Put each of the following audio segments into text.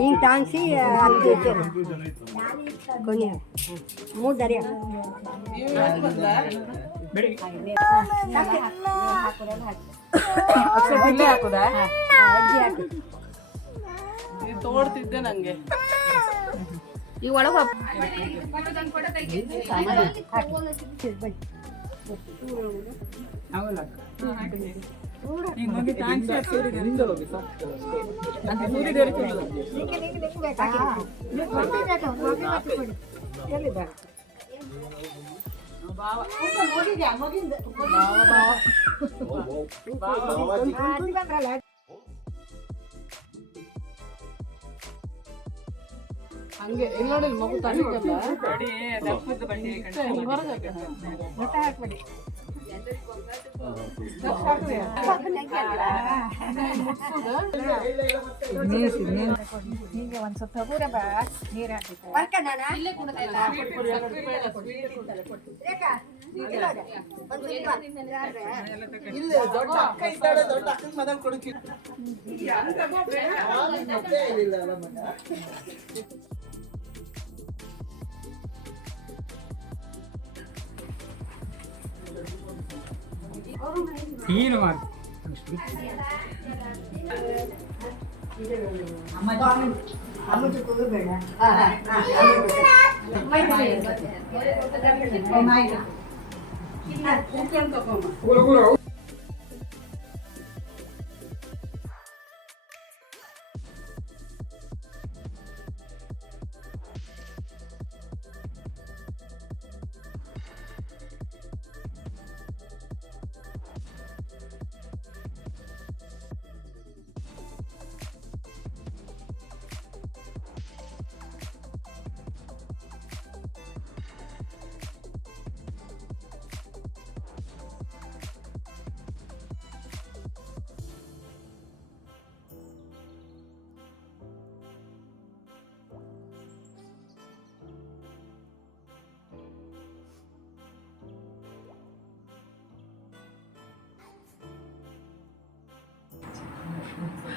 ಹಿಂಗೆ ಟಾಂಗ್ಸಿ ಅಲ್ಲಿ ಕೊನೆ. ಮೂರು ದರಿಯ ಇಲ್ಲೇ ಹಾಕುದಾ ಅಜ್ಜಿ ಹಾಕಿ. ತೋಡ್ತಿದ್ದೆ ನಂಗೆ ಈ ಒಳಗೆ ಬಾವ ಬಾವ ಬಾವ ಬಾವ ಹಂಗೆ ಇಲ್ಲಿ ನೋಡಿ ಇಲ್ಲಿ ಮಗು ತಣಿಕಲ್ಲ ಹಿಂಗೆ ಒಂದ್ ಸ್ವಲ್ಪ ಹಗುರ ಬಾ ನೀರ್ ಹಾಕಿತ್ತು తీరు మాకు కూర కూర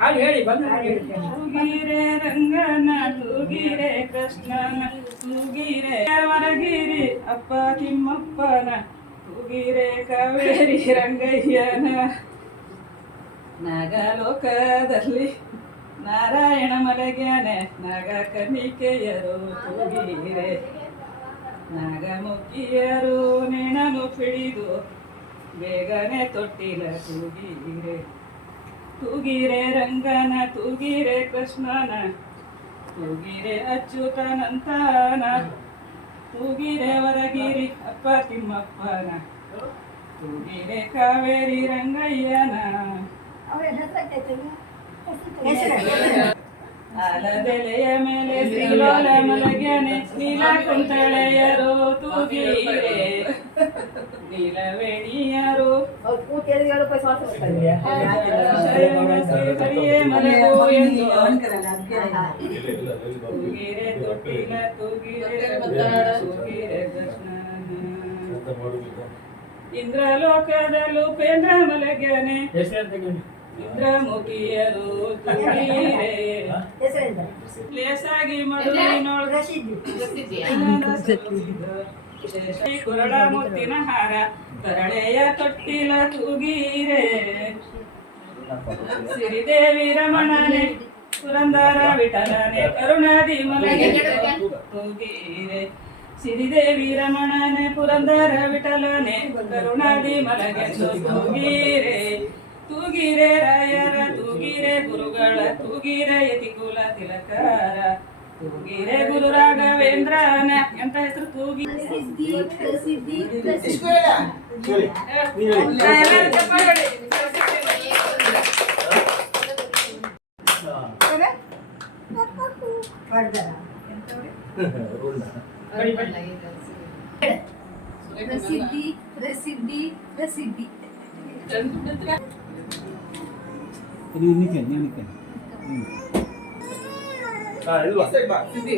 ಹಾಗೆ ಹೇಳಿ ತೂಗಿರೆ ರಂಗನ, ತೂಗಿರೆ ಕೃಷ್ಣನ, ತೂಗಿರೆ ವರಗಿರಿ ಅಪ್ಪ ತಿಮ್ಮಪ್ಪನ, ತೂಗಿರೆ ಕಾವೇರಿ ರಂಗಯ್ಯನ. ನಾಗಲೋಕದಲ್ಲಿ ನಾರಾಯಣ ಮಲಗ್ಯಾನೆ ನಾಗ ಕನಿಕೆಯರು ತೂಗಿರೆ. ನಾಗಮುಖಿಯರು ನೆಣನು ಹಿಡಿದು ಬೇಗನೆ ತೊಟ್ಟಿಲ ತೂಗಿರೆ. ತೂಗಿರೆ ರಂಗನ ತೂಗಿರೆ ಕೃಷ್ಣನ ತೂಗಿರೆ ಅಚ್ಯುತನಂತನ ತೂಗಿರೆ ವರಗಿರಿ ಅಪ್ಪ ತಿಮ್ಮಪ್ಪನ ತೂಗಿರೆ ಕಾವೇರಿ ರಂಗಯ್ಯನ. ಅಲದೆಲೆಯ ಮೇಲೆ ಶ್ರೀಲೋಲ ಮಲಗನೆ ನೀಲ ಕುಂತಳೆಯರು ತೂಗಿರೆ. ನೀಲವೇಣಿಯರು ಶ್ರೀಹರಿಯೇ ಮಲಗು ಎಂದು ತೂಗಿರೆ ತೊಟ್ಟಿಲ ತೂಗಿರೆ ತೂಗಿರೆ ಕೃಷ್ಣನ ಇಂದ್ರಲೋಕದಲ್ಲೂ ಪೇಂದ್ರ ಮಲಗ್ಯಾನೆ ಇಂದ್ರಮುಖಿಯರು ತೂಗಿರೆ ಲೇಸಾಗಿ ಮಡುವಿನೊಳಗ ಕುರಳ ಮುತ್ತಿನ ಹಾರ ತರಳೆಯ ತೊಟ್ಟಿಲ ತೂಗೀರೆ. ಸಿರಿದೇವಿ ರಮಣನೆ ಪುರಂದರ ವಿಠಲನೆ ಕರುಣಾದಿ ಮಲಗಿ ತೂಗೀರೆ. ಸಿರಿದೇವಿ ರಮಣನೆ ಪುರಂದರ ವಿಠಲನೆ ಕರುಣಾದಿ ಮಲಗೆ ತೂಗೀರೆ. ತೂಗಿರೆ ಗುರುಗಳ ತೂಗಿರೆ ಯತಿಕುಲ ತಿಲಕಾರ. ತೂಗಿರೆ ಗುರು ರಾಘವೇಂದ್ರನ ಎಂತ ಹೆಸರು ತೂಗಿ? ಪ್ರಸಿದ್ಧಿ ಪ್ರಸಿದ್ಧಿ. ಪ್ರಸಿದ್ಧಿ. ಪ್ರಸಿದ್ಧಿ ಪ್ರಸಿದ್ಧಿ ಇದು ನಿಕ್ಕೆ ನಿಕ್ಕೆ ಹಾ ಇಲ್ವಾ ಸಿದ್ದಿ